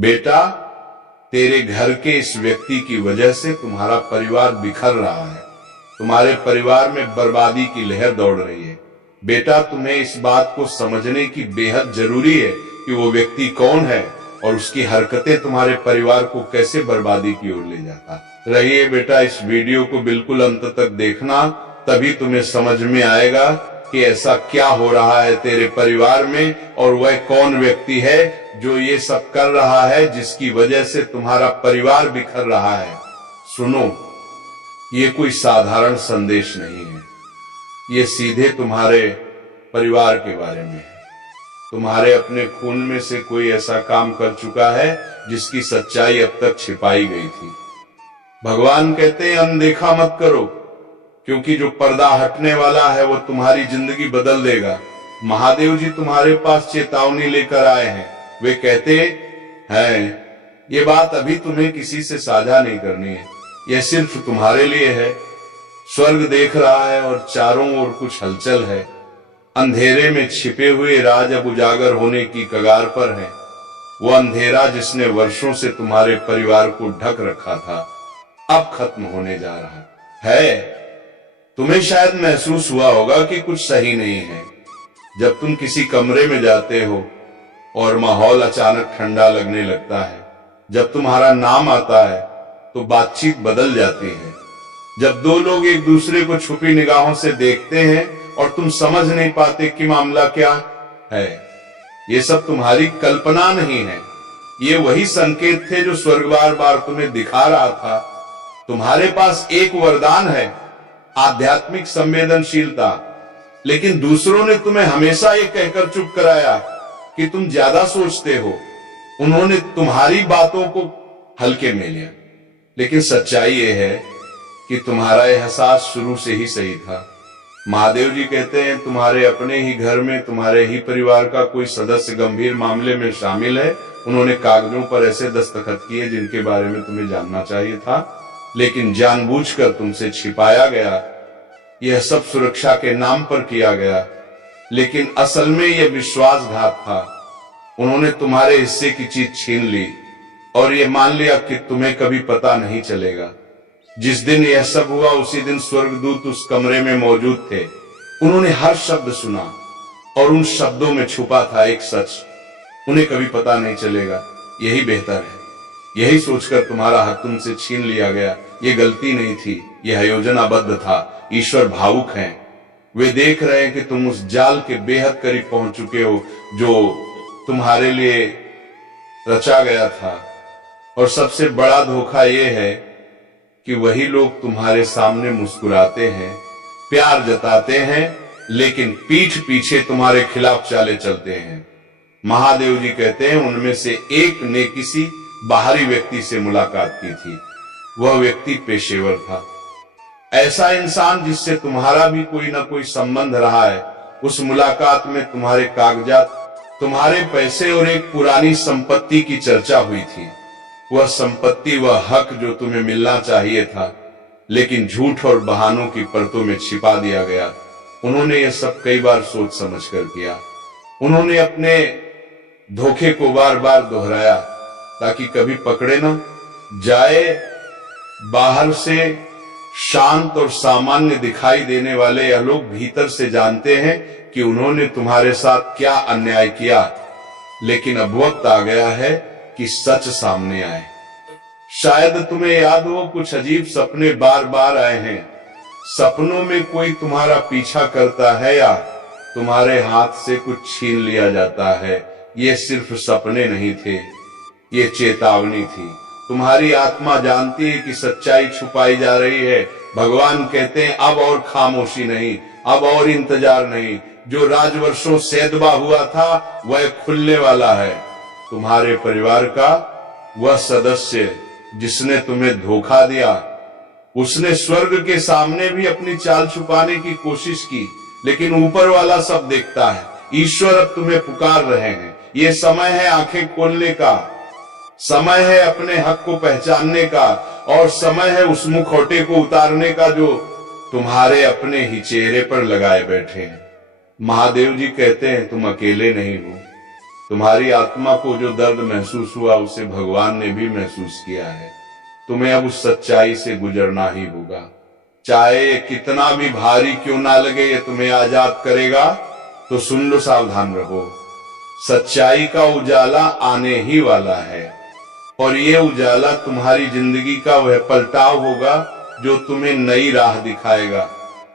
बेटा, तेरे घर के इस व्यक्ति की वजह से तुम्हारा परिवार बिखर रहा है। तुम्हारे परिवार में बर्बादी की लहर दौड़ रही है। बेटा, तुम्हें इस बात को समझने की बेहद जरूरी है कि वो व्यक्ति कौन है और उसकी हरकतें तुम्हारे परिवार को कैसे बर्बादी की ओर ले जाता रहिए। बेटा, इस वीडियो को बिल्कुल अंत तक देखना, तभी तुम्हें समझ में आएगा कि ऐसा क्या हो रहा है तेरे परिवार में और वह कौन व्यक्ति है जो ये सब कर रहा है, जिसकी वजह से तुम्हारा परिवार बिखर रहा है। सुनो, ये कोई साधारण संदेश नहीं है, ये सीधे तुम्हारे परिवार के बारे में है। तुम्हारे अपने खून में से कोई ऐसा काम कर चुका है जिसकी सच्चाई अब तक छिपाई गई थी। भगवान कहते हैं अनदेखा मत करो, क्योंकि जो पर्दा हटने वाला है वो तुम्हारी जिंदगी बदल देगा। महादेव जी तुम्हारे पास चेतावनी लेकर आए हैं। वे कहते हैं ये बात अभी तुम्हें किसी से साझा नहीं करनी है, यह सिर्फ तुम्हारे लिए है। स्वर्ग देख रहा है और चारों ओर कुछ हलचल है। अंधेरे में छिपे हुए राज अब उजागर होने की कगार पर है। वो अंधेरा जिसने वर्षों से तुम्हारे परिवार को ढक रखा था, अब खत्म होने जा रहा है। तुम्हें शायद महसूस हुआ होगा कि कुछ सही नहीं है जब तुम किसी कमरे में जाते हो और माहौल अचानक ठंडा लगने लगता है। जब तुम्हारा नाम आता है तो बातचीत बदल जाती है। जब दो लोग एक दूसरे को छुपी निगाहों से देखते हैं और तुम समझ नहीं पाते कि मामला क्या है। ये सब तुम्हारी कल्पना नहीं है, ये वही संकेत थे जो स्वर्ग बार बार तुम्हें दिखा रहा था। तुम्हारे पास एक वरदान है, आध्यात्मिक संवेदनशीलता, लेकिन दूसरों ने तुम्हें हमेशा ये कहकर चुप कराया कि तुम ज्यादा सोचते हो। उन्होंने तुम्हारी बातों को हल्के में लिया, लेकिन सच्चाई ये है कि तुम्हारा एहसास शुरू से ही सही था। महादेव जी कहते हैं तुम्हारे अपने ही घर में तुम्हारे ही परिवार का कोई सदस्य गंभीर मामले में शामिल है। उन्होंने कागजों पर ऐसे दस्तखत किए जिनके बारे में तुम्हें जानना चाहिए था, लेकिन जानबूझकर तुमसे छिपाया गया। यह सब सुरक्षा के नाम पर किया गया, लेकिन असल में यह विश्वासघात था। उन्होंने तुम्हारे हिस्से की चीज छीन ली और यह मान लिया कि तुम्हें कभी पता नहीं चलेगा। जिस दिन यह सब हुआ उसी दिन स्वर्गदूत उस कमरे में मौजूद थे। उन्होंने हर शब्द सुना और उन शब्दों में छुपा था एक सच। उन्हें कभी पता नहीं चलेगा, यही बेहतर है। यही सोचकर तुम्हारा हक तुमसे छीन लिया गया। ये गलती नहीं थी, यह योजनाबद्ध था। ईश्वर भावुक हैं, वे देख रहे हैं कि तुम उस जाल के बेहद करीब पहुंच चुके हो जो तुम्हारे लिए रचा गया था। और सबसे बड़ा धोखा यह है कि वही लोग तुम्हारे सामने मुस्कुराते हैं, प्यार जताते हैं, लेकिन पीठ पीछे तुम्हारे खिलाफ चाले चलते हैं। महादेव जी कहते हैं उनमें से एक ने किसी बाहरी व्यक्ति से मुलाकात की थी। वह व्यक्ति पेशेवर था, ऐसा इंसान जिससे तुम्हारा भी कोई ना कोई संबंध रहा है। उस मुलाकात में तुम्हारे कागजात, तुम्हारे पैसे और एक पुरानी संपत्ति की चर्चा हुई थी। वह संपत्ति, वह हक जो तुम्हें मिलना चाहिए था, लेकिन झूठ और बहानों की परतों में छिपा दिया गया। उन्होंने यह सब कई बार सोच समझ कर किया। उन्होंने अपने धोखे को बार बार दोहराया ताकि कभी पकड़े न जाए। बाहर से शांत और सामान्य दिखाई देने वाले यह लोग भीतर से जानते हैं कि उन्होंने तुम्हारे साथ क्या अन्याय किया, लेकिन अब वक्त आ गया है कि सच सामने आए। शायद तुम्हें याद हो, कुछ अजीब सपने बार बार आए हैं। सपनों में कोई तुम्हारा पीछा करता है या तुम्हारे हाथ से कुछ छीन लिया जाता है। ये सिर्फ सपने नहीं थे, ये चेतावनी थी। तुम्हारी आत्मा जानती है कि सच्चाई छुपाई जा रही है। भगवान कहते हैं अब और खामोशी नहीं, अब और इंतजार नहीं। जो राजवर्षों सैदबा हुआ था वह खुलने वाला है। तुम्हारे परिवार का वह सदस्य जिसने तुम्हें धोखा दिया, उसने स्वर्ग के सामने भी अपनी चाल छुपाने की कोशिश की, लेकिन ऊपर वाला सब देखता है। ईश्वर अब तुम्हें पुकार रहे हैं। ये समय है आंखें खोलने का, समय है अपने हक को पहचानने का, और समय है उस मुखौटे को उतारने का जो तुम्हारे अपने ही चेहरे पर लगाए बैठे हैं। महादेव जी कहते हैं तुम अकेले नहीं हो। तुम्हारी आत्मा को जो दर्द महसूस हुआ उसे भगवान ने भी महसूस किया है। तुम्हें अब उस सच्चाई से गुजरना ही होगा। चाहे ये कितना भी भारी क्यों ना लगे, ये तुम्हें आजाद करेगा। तो सुन लो, सावधान रहो। सच्चाई का उजाला आने ही वाला है और ये उजाला तुम्हारी जिंदगी का वह पलटाव होगा जो तुम्हें नई राह दिखाएगा।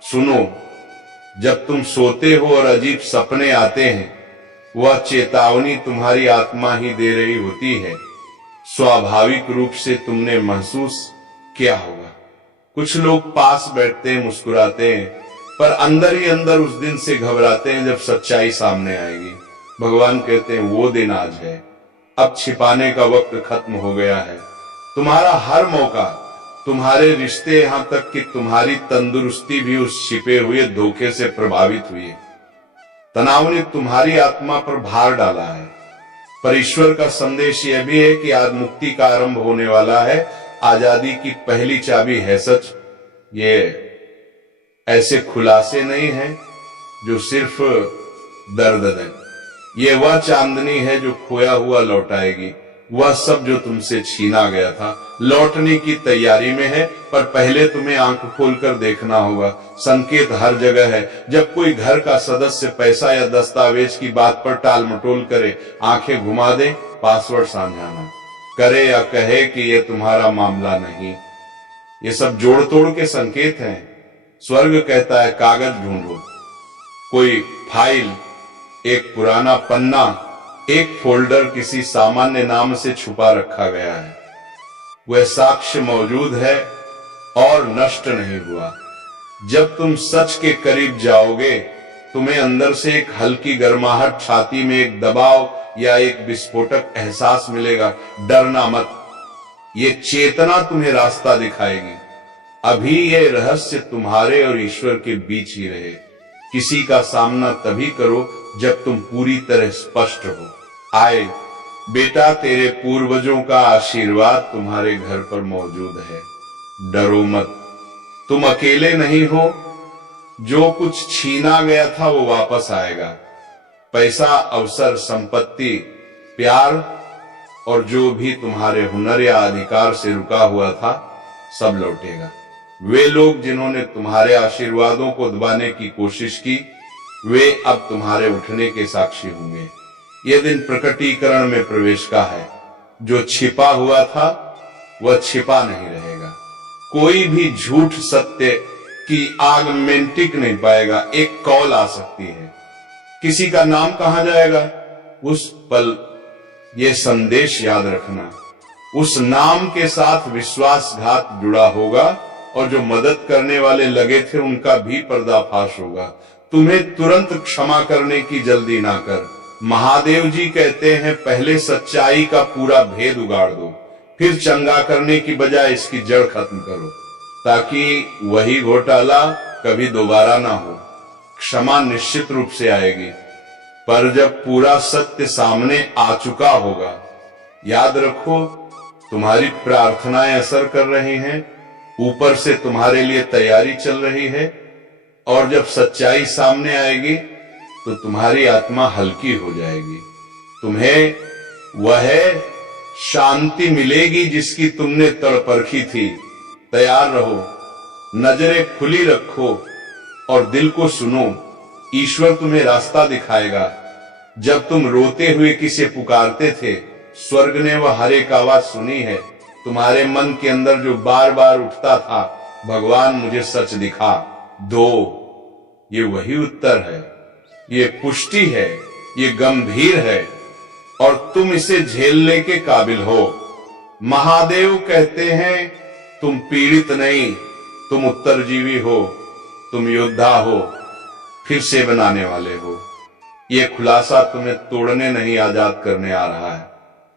सुनो, जब तुम सोते हो और अजीब सपने आते हैं, वह चेतावनी तुम्हारी आत्मा ही दे रही होती है। स्वाभाविक रूप से तुमने महसूस किया होगा। कुछ लोग पास बैठते हैं, मुस्कुराते हैं, पर अंदर ही अंदर उस दिन से घबराते हैं जब सच्चाई सामने आएगी। भगवान कहते हैं वो दिन आज है, अब छिपाने का वक्त खत्म हो गया है। तुम्हारा हर मौका, तुम्हारे रिश्ते, यहां तक कि तुम्हारी तंदुरुस्ती भी उस छिपे हुए धोखे से प्रभावित हुई है। तनाव ने तुम्हारी आत्मा पर भार डाला है, पर ईश्वर का संदेश यह भी है कि आज मुक्ति का आरंभ होने वाला है। आजादी की पहली चाबी है सच। ये ऐसे खुलासे नहीं है जो सिर्फ दर्द दें। ये वह चांदनी है जो खोया हुआ लौटाएगी। वह सब जो तुमसे छीना गया था लौटने की तैयारी में है, पर पहले तुम्हें आंख खोलकर देखना होगा। संकेत हर जगह है। जब कोई घर का सदस्य पैसा या दस्तावेज की बात पर टाल मटोल करे, आंखें घुमा दे, पासवर्ड साझा न करे या कहे कि यह तुम्हारा मामला नहीं, ये सब जोड़ तोड़ के संकेत हैं। स्वर्ग कहता है कागज ढूंढो, कोई फाइल, एक पुराना पन्ना, एक फोल्डर किसी सामान्य नाम से छुपा रखा गया है। वह साक्ष्य मौजूद है और नष्ट नहीं हुआ। जब तुम सच के करीब जाओगे, तुम्हें अंदर से एक हल्की गर्माहट, छाती में एक दबाव या एक विस्फोटक एहसास मिलेगा। डरना मत, ये चेतना तुम्हें रास्ता दिखाएगी। अभी ये रहस्य तुम्हारे और ईश्वर के बीच ही रहे। किसी का सामना तभी करो जब तुम पूरी तरह स्पष्ट हो। आए बेटा, तेरे पूर्वजों का आशीर्वाद तुम्हारे घर पर मौजूद है। डरो मत, तुम अकेले नहीं हो। जो कुछ छीना गया था वो वापस आएगा। पैसा, अवसर, संपत्ति, प्यार और जो भी तुम्हारे हुनर या अधिकार से रुका हुआ था, सब लौटेगा। वे लोग जिन्होंने तुम्हारे आशीर्वादों को दबाने की कोशिश की, वे अब तुम्हारे उठने के साक्षी होंगे। यह दिन प्रकटीकरण में प्रवेश का है। जो छिपा हुआ था वह छिपा नहीं रहेगा। कोई भी झूठ सत्य की आग में टिक नहीं पाएगा। एक कॉल आ सकती है, किसी का नाम कहा जाएगा। उस पल यह संदेश याद रखना, उस नाम के साथ विश्वासघात जुड़ा होगा और जो मदद करने वाले लगे थे उनका भी पर्दाफाश होगा। तुम्हें तुरंत क्षमा करने की जल्दी ना कर। महादेव जी कहते हैं पहले सच्चाई का पूरा भेद उगाड़ दो, फिर चंगा करने की बजाय इसकी जड़ खत्म करो, ताकि वही घोटाला कभी दोबारा ना हो। क्षमा निश्चित रूप से आएगी, पर जब पूरा सत्य सामने आ चुका होगा। याद रखो, तुम्हारी प्रार्थनाएं असर कर रही हैं, ऊपर से तुम्हारे लिए तैयारी चल रही है, और जब सच्चाई सामने आएगी तो तुम्हारी आत्मा हल्की हो जाएगी। तुम्हें वह शांति मिलेगी जिसकी तुमने तड़परखी थी। तैयार रहो, नजरें खुली रखो और दिल को सुनो। ईश्वर तुम्हें रास्ता दिखाएगा। जब तुम रोते हुए किसे पुकारते थे, स्वर्ग ने वह हर एक आवाज सुनी है। तुम्हारे मन के अंदर जो बार बार उठता था, भगवान मुझे सच दिखा दो, ये वही उत्तर है, ये पुष्टि है, ये गंभीर है और तुम इसे झेलने के काबिल हो। महादेव कहते हैं तुम पीड़ित नहीं, तुम उत्तरजीवी हो, तुम योद्धा हो, फिर से बनाने वाले हो। ये खुलासा तुम्हें तोड़ने नहीं, आजाद करने आ रहा है।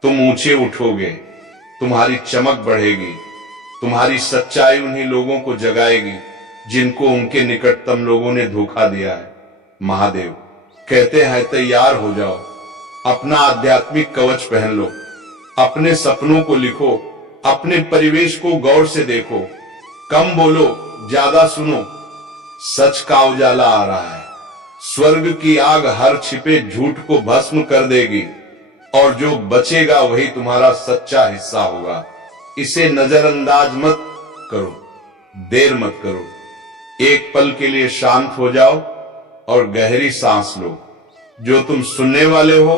तुम ऊंचे उठोगे, तुम्हारी चमक बढ़ेगी, तुम्हारी सच्चाई उन्हीं लोगों को जगाएगी जिनको उनके निकटतम लोगों ने धोखा दिया है। महादेव कहते हैं तैयार हो जाओ, अपना आध्यात्मिक कवच पहन लो, अपने सपनों को लिखो, अपने परिवेश को गौर से देखो, कम बोलो, ज्यादा सुनो। सच का उजाला आ रहा है। स्वर्ग की आग हर छिपे झूठ को भस्म कर देगी। और जो बचेगा वही तुम्हारा सच्चा हिस्सा होगा। इसे नजरअंदाज मत करो, देर मत करो। एक पल के लिए शांत हो जाओ और गहरी सांस लो। जो तुम सुनने वाले हो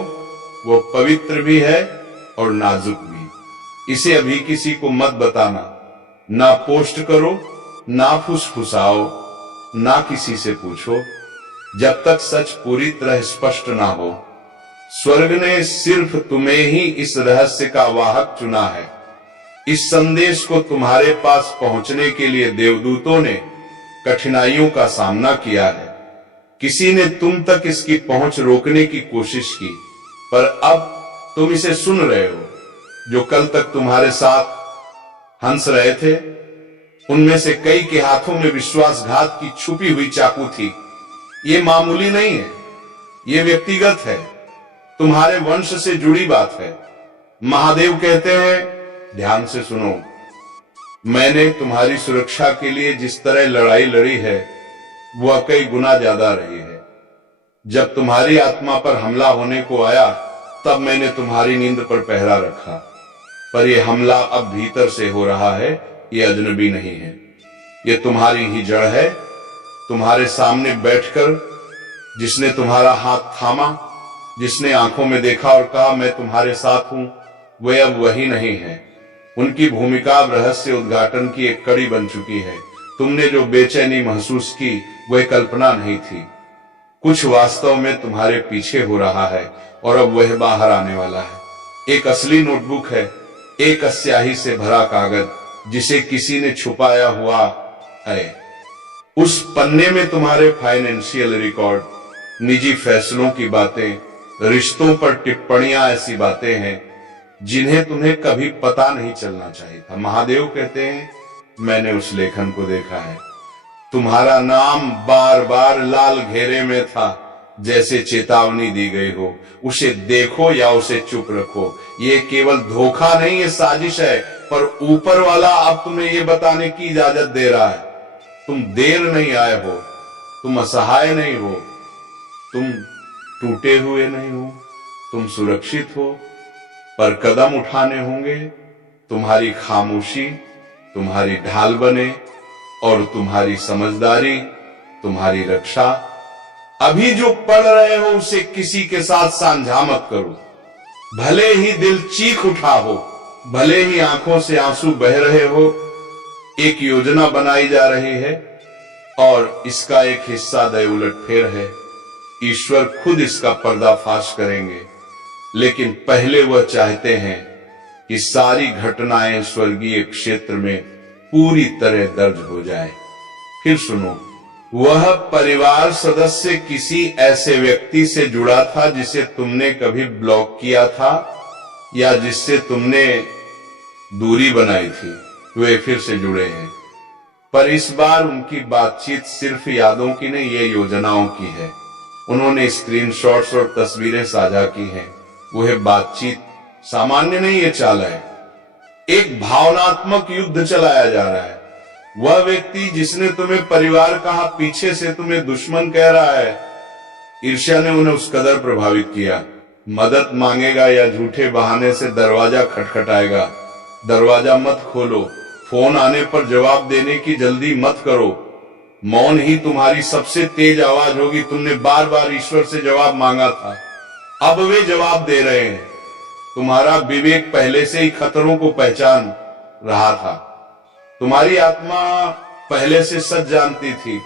वो पवित्र भी है और नाजुक भी। इसे अभी किसी को मत बताना, ना पोस्ट करो, ना फुसफुसाओ, ना किसी से पूछो, जब तक सच पूरी तरह स्पष्ट ना हो। स्वर्ग ने सिर्फ तुम्हें ही इस रहस्य का वाहक चुना है। इस संदेश को तुम्हारे पास पहुंचने के लिए देवदूतों ने कठिनाइयों का सामना किया है। किसी ने तुम तक इसकी पहुंच रोकने की कोशिश की, पर अब तुम इसे सुन रहे हो। जो कल तक तुम्हारे साथ हंस रहे थे, उनमें से कई के हाथों में विश्वासघात की छुपी हुई चाकू थी। ये मामूली नहीं है, ये व्यक्तिगत है, तुम्हारे वंश से जुड़ी बात है। महादेव कहते हैं, ध्यान से सुनो, मैंने तुम्हारी सुरक्षा के लिए जिस तरह लड़ाई लड़ी है वह कई गुना ज्यादा रही है। जब तुम्हारी आत्मा पर हमला होने को आया तब मैंने तुम्हारी नींद पर पहरा रखा, पर यह हमला अब भीतर से हो रहा है। ये अजनबी नहीं है, ये तुम्हारी ही जड़ है। तुम्हारे सामने बैठकर जिसने तुम्हारा हाथ थामा, जिसने आंखों में देखा और कहा मैं तुम्हारे साथ हूं, वह अब वही नहीं है। उनकी भूमिका अब रहस्य उद्घाटन की एक कड़ी बन चुकी है। तुमने जो बेचैनी महसूस की वह कल्पना नहीं थी, कुछ वास्तव में तुम्हारे पीछे हो रहा है और अब वह बाहर आने वाला है। एक असली नोटबुक है, एक स्याही से भरा कागज जिसे किसी ने छुपाया हुआ है। उस पन्ने में तुम्हारे फाइनेंशियल रिकॉर्ड, निजी फैसलों की बातें, रिश्तों पर टिप्पणियां, ऐसी बातें हैं जिन्हें तुम्हें कभी पता नहीं चलना चाहिए था। महादेव कहते हैं, मैंने उस लेखन को देखा है। तुम्हारा नाम बार बार लाल घेरे में था, जैसे चेतावनी दी गई हो। उसे देखो या उसे चुप रखो। ये केवल धोखा नहीं, ये साजिश है, पर ऊपर वाला अब तुम्हें ये बताने की इजाजत दे रहा है। तुम देर नहीं आए हो, तुम असहाय नहीं हो, तुम टूटे हुए नहीं हो, तुम सुरक्षित हो, पर कदम उठाने होंगे। तुम्हारी खामोशी तुम्हारी ढाल बने और तुम्हारी समझदारी तुम्हारी रक्षा। अभी जो पढ़ रहे हो उसे किसी के साथ साझा मत करो। भले ही दिल चीख उठा हो, भले ही आंखों से आंसू बह रहे हो, एक योजना बनाई जा रही है और इसका एक हिस्सा दय उलटफेर है। ईश्वर खुद इसका पर्दाफाश करेंगे, लेकिन पहले वह चाहते हैं कि सारी घटनाएं स्वर्गीय क्षेत्र में पूरी तरह दर्ज हो जाए। फिर सुनो, वह परिवार सदस्य किसी ऐसे व्यक्ति से जुड़ा था जिसे तुमने कभी ब्लॉक किया था या जिससे तुमने दूरी बनाई थी। वे फिर से जुड़े हैं, पर इस बार उनकी बातचीत सिर्फ यादों की नहीं, ये योजनाओं की है। उन्होंने स्क्रीनशॉट्स और तस्वीरें साझा की हैं। वह बातचीत सामान्य नहीं, ये चाल है। एक भावनात्मक युद्ध चलाया जा रहा है। वह व्यक्ति जिसने तुम्हें परिवार कहा, पीछे से तुम्हें दुश्मन कह रहा है। ईर्ष्या ने उन्हें उस कदर प्रभावित किया। मदद मांगेगा या झूठे बहाने से दरवाजा खटखटाएगा। दरवाजा मत खोलो, फोन आने पर जवाब देने की जल्दी मत करो। मौन ही तुम्हारी सबसे तेज आवाज होगी। तुमने बार बार ईश्वर से जवाब मांगा था, अब वे जवाब दे रहे हैं। तुम्हारा विवेक पहले से ही खतरों को पहचान रहा था। तुम्हारी आत्मा पहले से सच जानती थी।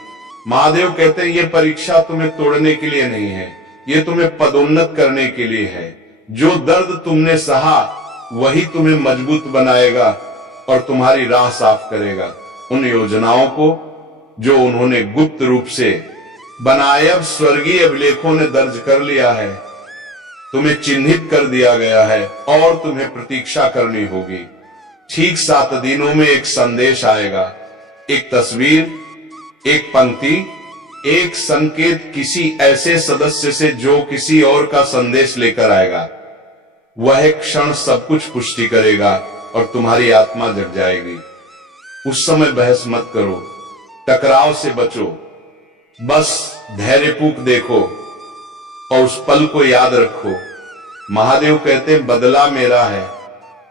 महादेव कहते हैं, यह परीक्षा तुम्हें तोड़ने के लिए नहीं है, ये तुम्हें पदोन्नत करने के लिए है। जो दर्द तुमने सहा वही तुम्हें मजबूत बनाएगा और तुम्हारी राह साफ करेगा। उन योजनाओं को जो उन्होंने गुप्त रूप से बनाए, अब स्वर्गीय अभिलेखों ने दर्ज कर लिया है। तुम्हें चिन्हित कर दिया गया है और तुम्हें प्रतीक्षा करनी होगी। ठीक 7 दिनों में एक संदेश आएगा, एक तस्वीर, एक पंक्ति, एक संकेत किसी ऐसे सदस्य से जो किसी और का संदेश लेकर आएगा। वह क्षण सब कुछ पुष्टि करेगा और तुम्हारी आत्मा जग जाएगी। उस समय बहस मत करो, टकराव से बचो, बस धैर्यपूर्वक देखो और उस पल को याद रखो महादेव कहते हैं बदला मेरा है,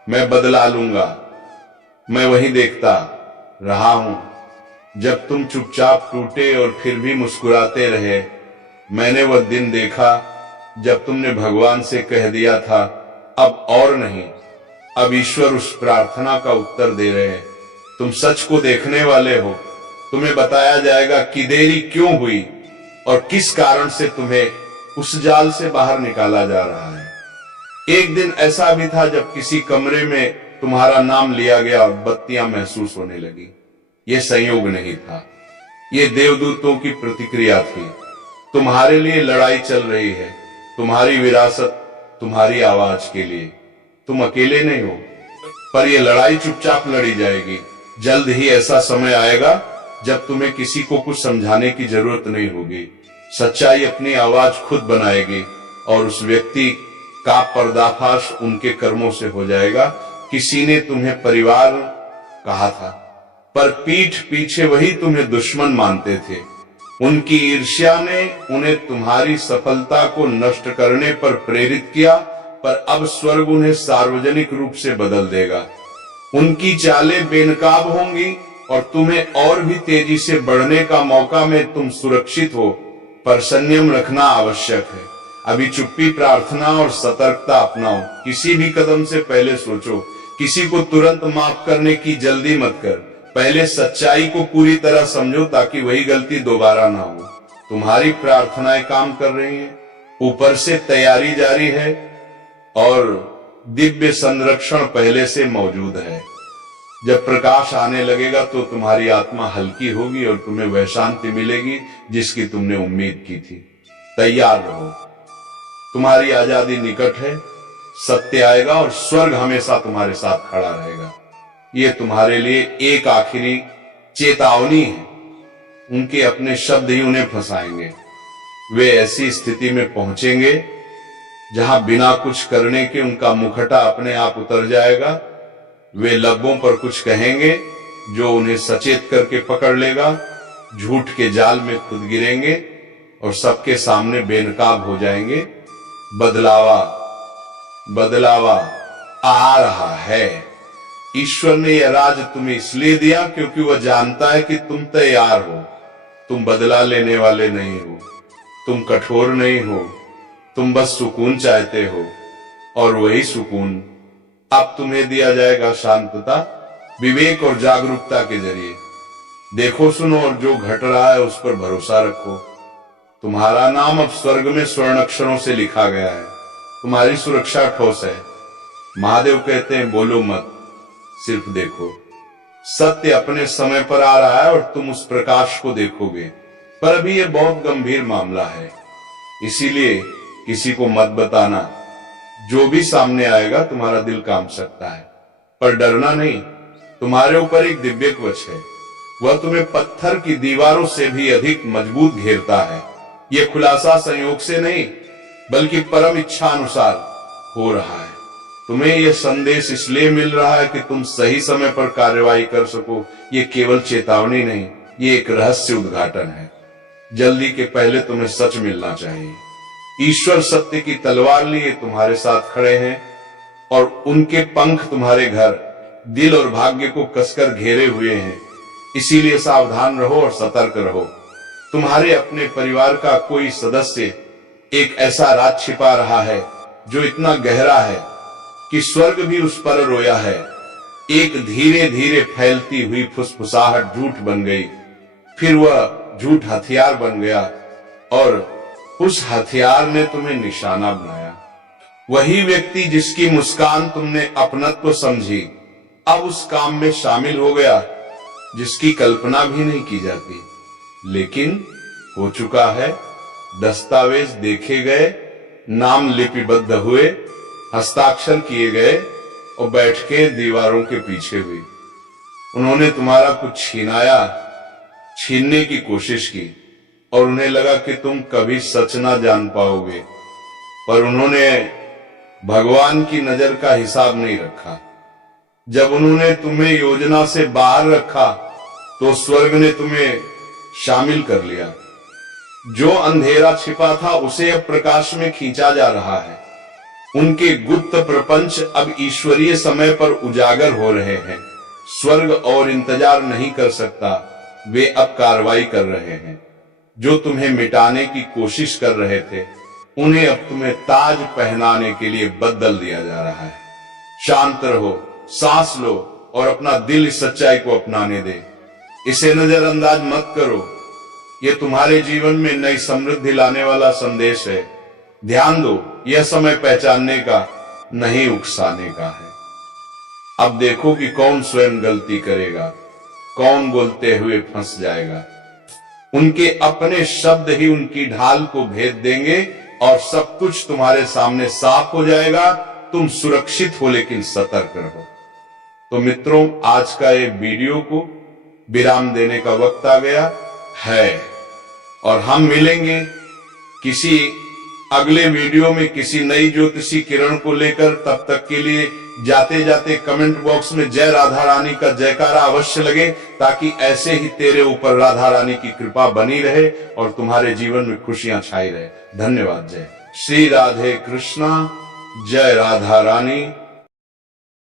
मैं बदला लूंगा। मैं वही देखता रहा हूं जब तुम चुपचाप टूटे और फिर भी मुस्कुराते रहे। मैंने वह दिन देखा जब तुमने भगवान से कह दिया था अब और नहीं। अब ईश्वर उस प्रार्थना का उत्तर दे रहे हैं। तुम सच को देखने वाले हो, तुम्हें बताया जाएगा कि देरी क्यों हुई और किस कारण से तुम्हें उस जाल से बाहर निकाला जा रहा है। एक दिन ऐसा भी था जब किसी कमरे में तुम्हारा नाम लिया गया और बत्तियां महसूस होने लगी। यह संयोग नहीं था, ये देवदूतों की प्रतिक्रिया थी। तुम्हारे लिए लड़ाई चल रही है, तुम्हारी विरासत, तुम्हारी आवाज के लिए। तुम अकेले नहीं हो, पर यह लड़ाई चुपचाप लड़ी जाएगी। जल्द ही ऐसा समय आएगा जब तुम्हें किसी को कुछ समझाने की जरूरत नहीं होगी। सच्चाई अपनी आवाज खुद बनाएगी और उस व्यक्ति का पर्दाफाश उनके कर्मों से हो जाएगा। किसी ने तुम्हें परिवार कहा था, पर पीठ पीछे वही तुम्हें दुश्मन मानते थे। उनकी ईर्ष्या ने उन्हें तुम्हारी सफलता को नष्ट करने पर प्रेरित किया, पर अब स्वर्ग उन्हें सार्वजनिक रूप से बदल देगा। उनकी चालें बेनकाब होंगी और तुम्हें और भी तेजी से बढ़ने का मौका में तुम सुरक्षित हो, पर संयम रखना आवश्यक है। अभी चुप्पी, प्रार्थना और सतर्कता अपनाओ। किसी भी कदम से पहले सोचो, किसी को तुरंत माफ करने की जल्दी मत कर। पहले सच्चाई को पूरी तरह समझो ताकि वही गलती दोबारा ना हो। तुम्हारी प्रार्थनाएं काम कर रही हैं, ऊपर से तैयारी जारी है और दिव्य संरक्षण पहले से मौजूद है। जब प्रकाश आने लगेगा तो तुम्हारी आत्मा हल्की होगी और तुम्हें वह शांति मिलेगी जिसकी तुमने उम्मीद की थी। तैयार रहो, तुम्हारी आजादी निकट है। सत्य आएगा और स्वर्ग हमेशा तुम्हारे साथ खड़ा रहेगा। ये तुम्हारे लिए एक आखिरी चेतावनी है। उनके अपने शब्द ही उन्हें फंसाएंगे। वे ऐसी स्थिति में पहुंचेंगे जहां बिना कुछ करने के उनका मुखटा अपने आप उतर जाएगा। वे लबों पर कुछ कहेंगे जो उन्हें सचेत करके पकड़ लेगा। झूठ के जाल में खुद गिरेंगे और सबके सामने बेनकाब हो जाएंगे। बदलावा बदलावा आ रहा है। ईश्वर ने यह राज तुम्हें इसलिए दिया क्योंकि वह जानता है कि तुम तैयार हो। तुम बदला लेने वाले नहीं हो, तुम कठोर नहीं हो, तुम बस सुकून चाहते हो और वही सुकून अब तुम्हें दिया जाएगा शांतता, विवेक और जागरूकता के जरिए। देखो, सुनो और जो घट रहा है उस पर भरोसा रखो। तुम्हारा नाम अब स्वर्ग में स्वर्ण अक्षरों से लिखा गया है। तुम्हारी सुरक्षा ठोस है। महादेव कहते हैं बोलो मत, सिर्फ देखो। सत्य अपने समय पर आ रहा है और तुम उस प्रकाश को देखोगे, पर अभी यह बहुत गंभीर मामला है, इसीलिए किसी को मत बताना। जो भी सामने आएगा तुम्हारा दिल कांप सकता है, पर डरना नहीं। तुम्हारे ऊपर एक दिव्य कवच है, वह तुम्हें पत्थर की दीवारों से भी अधिक मजबूत घेरता है। यह खुलासा संयोग से नहीं बल्कि परम इच्छा अनुसार हो रहा है। तुम्हें यह संदेश इसलिए मिल रहा है कि तुम सही समय पर कार्यवाही कर सको। ये केवल चेतावनी नहीं, ये एक रहस्य उद्घाटन है। जल्दी के पहले तुम्हें सच मिलना चाहिए। ईश्वर सत्य की तलवार लिए तुम्हारे साथ खड़े हैं और उनके पंख तुम्हारे घर, दिल और भाग्य को कसकर घेरे हुए हैं। इसीलिए सावधान रहो और सतर्क रहो। तुम्हारे अपने परिवार का कोई सदस्य एक ऐसा राज छिपा रहा है जो इतना गहरा है कि स्वर्ग भी उस पर रोया है। एक धीरे धीरे फैलती हुई फुसफुसाहट झूठ बन गई, फिर वह झूठ हथियार बन गया और उस हथियार ने तुम्हें निशाना बनाया। वही व्यक्ति जिसकी मुस्कान तुमने अपनत्व समझी अब उस काम में शामिल हो गया जिसकी कल्पना भी नहीं की जाती, लेकिन हो चुका है। दस्तावेज देखे गए, नाम लिपिबद्ध हुए, हस्ताक्षर किए गए और बैठ के दीवारों के पीछे हुई। उन्होंने तुम्हारा कुछ छीनने की कोशिश की और उन्हें लगा कि तुम कभी सच ना जान पाओगे, पर उन्होंने भगवान की नजर का हिसाब नहीं रखा। जब उन्होंने तुम्हें योजना से बाहर रखा तो स्वर्ग ने तुम्हें शामिल कर लिया। जो अंधेरा छिपा था उसे अब प्रकाश में खींचा जा रहा है। उनके गुप्त प्रपंच अब ईश्वरीय समय पर उजागर हो रहे हैं। स्वर्ग और इंतजार नहीं कर सकता, वे अब कार्रवाई कर रहे हैं। जो तुम्हें मिटाने की कोशिश कर रहे थे, उन्हें अब तुम्हें ताज पहनाने के लिए बदल दिया जा रहा है। शांत रहो, सांस लो और अपना दिल इस सच्चाई को अपनाने दे। इसे नजरअंदाज मत करो। ये तुम्हारे जीवन में नई समृद्धि लाने वाला संदेश है। ध्यान दो, यह समय पहचानने का, नहीं उकसाने का है। अब देखो कि कौन स्वयं गलती करेगा, कौन बोलते हुए फंस जाएगा। उनके अपने शब्द ही उनकी ढाल को भेद देंगे और सब कुछ तुम्हारे सामने साफ हो जाएगा। तुम सुरक्षित हो, लेकिन सतर्क रहो। तो मित्रों, आज का ये वीडियो को विराम देने का वक्त आ गया है और हम मिलेंगे किसी अगले वीडियो में किसी नई ज्योतिषी किरण को लेकर। तब तक के लिए जाते जाते कमेंट बॉक्स में जय राधा रानी का जयकारा अवश्य लगे, ताकि ऐसे ही तेरे ऊपर राधा रानी की कृपा बनी रहे और तुम्हारे जीवन में खुशियां छाई रहे। धन्यवाद। जय श्री राधे कृष्णा, जय राधा रानी।